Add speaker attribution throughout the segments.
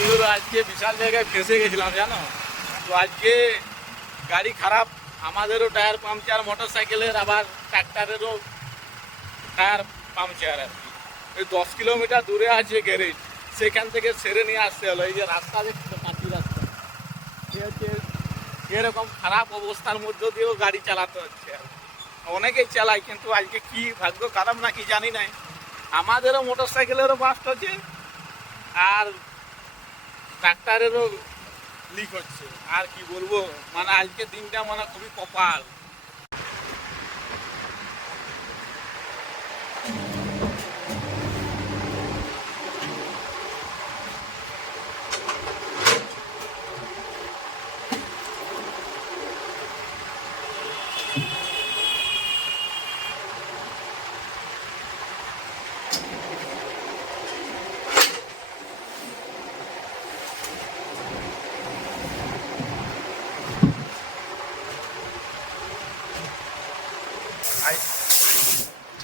Speaker 1: বন্ধুরা, আজকে বিশাল জায়গায় ফেসে গেছিলাম, জানো? তো আজকে গাড়ি খারাপ, আমাদেরও টায়ার পাংচার মোটর সাইকেলের আবার ট্রাক্টরেরও টায়ার পাংচার আর কি। ওই দশ কিলোমিটার দূরে আছে গ্যারেজ, সেখান থেকে সেরে নিয়ে আসতে হলো। এই যে রাস্তা দেখছ কাঁচি রাস্তা? হচ্ছে এরকম খারাপ অবস্থার মধ্য দিয়েও গাড়ি চালাতে হচ্ছে। অনেকেই চালায়, কিন্তু আজকে কি ভাগ্য খারাপ না কি জানি নাই। আমাদেরও মোটর সাইকেলেরও বাস্ট হচ্ছে, আর ডাক্তারেরও লিক হচ্ছে। আর কি বলব? মানে আজকে দিনটা মানে খুবই কপাল।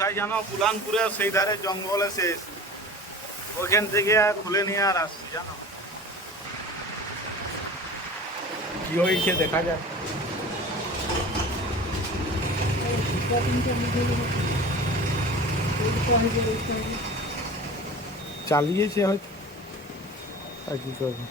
Speaker 1: চাই জানো বুলানপুরে সেই ধারে জঙ্গলে শেষ ওখান থেকে আর খুলে নিয়ে আর আসছি, জানো? কি হয়েছে দেখা যাক। চালিয়েছে হয়তো। আর কি করবে?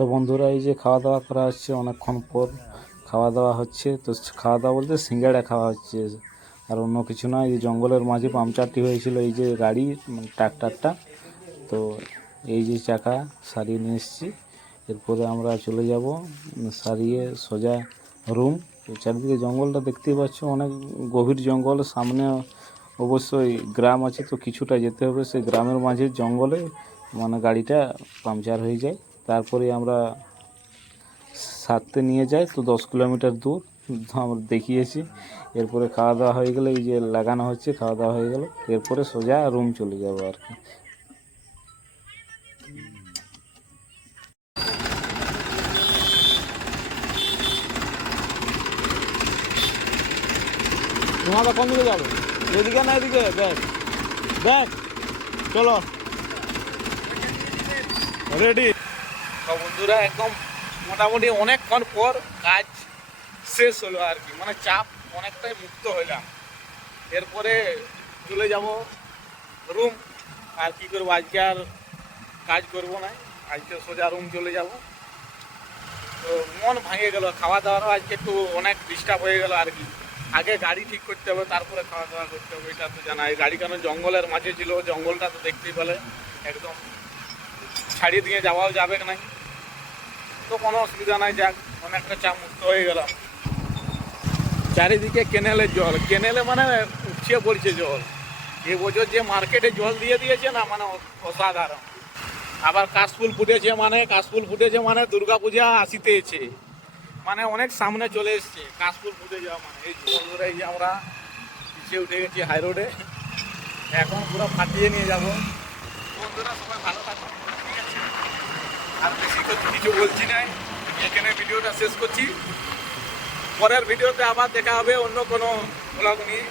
Speaker 1: তো বন্ধুরা, এই যে খাওয়া দাওয়া করা হচ্ছে অনেকক্ষণ পর। খাওয়া দাওয়া হচ্ছে, তো খাওয়া দাওয়া বলতে সিঙ্গাড়া খাওয়া হচ্ছে আর অন্য কিছু না। এই জঙ্গলের মাঝে পাংচারটি হয়েছিল, এই যে গাড়ি মানে ট্রাক্টারটা। তো এই যে চাকা সারিয়ে নিয়ে এসেছি। এরপরে আমরা চলে যাব, সারিয়ে সোজা রুম। চারিদিকে জঙ্গলটা দেখতেই পাচ্ছ, অনেক গভীর জঙ্গল। সামনে অবশ্যই গ্রাম আছে, তো কিছুটা যেতে হবে। সেই গ্রামের মাঝে জঙ্গলে মানে গাড়িটা পাংচার হয়ে যায়। তারপরে আমরা সারতে নিয়ে যাই, তো দশ কিলোমিটার দূর। তো আমরা দেখিয়েছি। এরপরে খাওয়া দাওয়া হয়ে গেলে এই যে লাগানো হচ্ছে, খাওয়া দাওয়া হয়ে গেল। এরপরে সোজা রুম চলে যাব আর কি। তোমাদের কোন দিকে যাবে? এদিকে না এদিকে? ব্যাগ ব্যাগ চলো। রেডি বন্ধুরা, একদম মোটামুটি অনেকক্ষণ পর কাজ শেষ হলো আর কি। মানে চাপ অনেকটাই মুক্ত হইলাম। এরপরে চলে যাব রুম আর কি করব, আজকে আর কাজ করব না। আজকে সোজা রুম চলে যাব। তো মন ভাঙে গেল খাওয়া দাওয়ারও আজকে একটু অনেক ডিস্টার্ব হয়ে গেল আর কি। আগে গাড়ি ঠিক করতে হবে, তারপরে খাওয়া দাওয়া করতে হবে, এটা তো জানা। গাড়ি কেন জঙ্গলের মাঝে ছিল, জঙ্গলটা তো দেখতেই পেলে। একদম ছাড়িয়ে দিয়ে যাওয়াও যাবে না। তো কোনো অসুবিধা নাই, যাক, অনেকটা চাপ মুক্ত হয়ে গেলাম। চারিদিকে কেনেলের জল, কেনেলে মানে উঠছে পড়ছে জল। এবছর যে মার্কেটে জল দিয়ে দিয়েছে না মানে অসাধারণ। আবার কাশফুল ফুটেছে মানে কাশফুল ফুটেছে মানে দুর্গাপূজা আসিতেছে মানে অনেক সামনে চলে এসছে কাশফুল ফুটে যাওয়া মানে। এই বন্ধুরা এই যে আমরা পিছিয়ে উঠে গেছি হাই রোডে এখন পুরো ফাটিয়ে নিয়ে যাব। বন্ধুরা, সবাই ভালো আছে কিছু বলছি না এখানে ভিডিওটা শেষ করছি। পরের ভিডিওতে আবার দেখা হবে অন্য কোনো ব্লগ নিয়ে।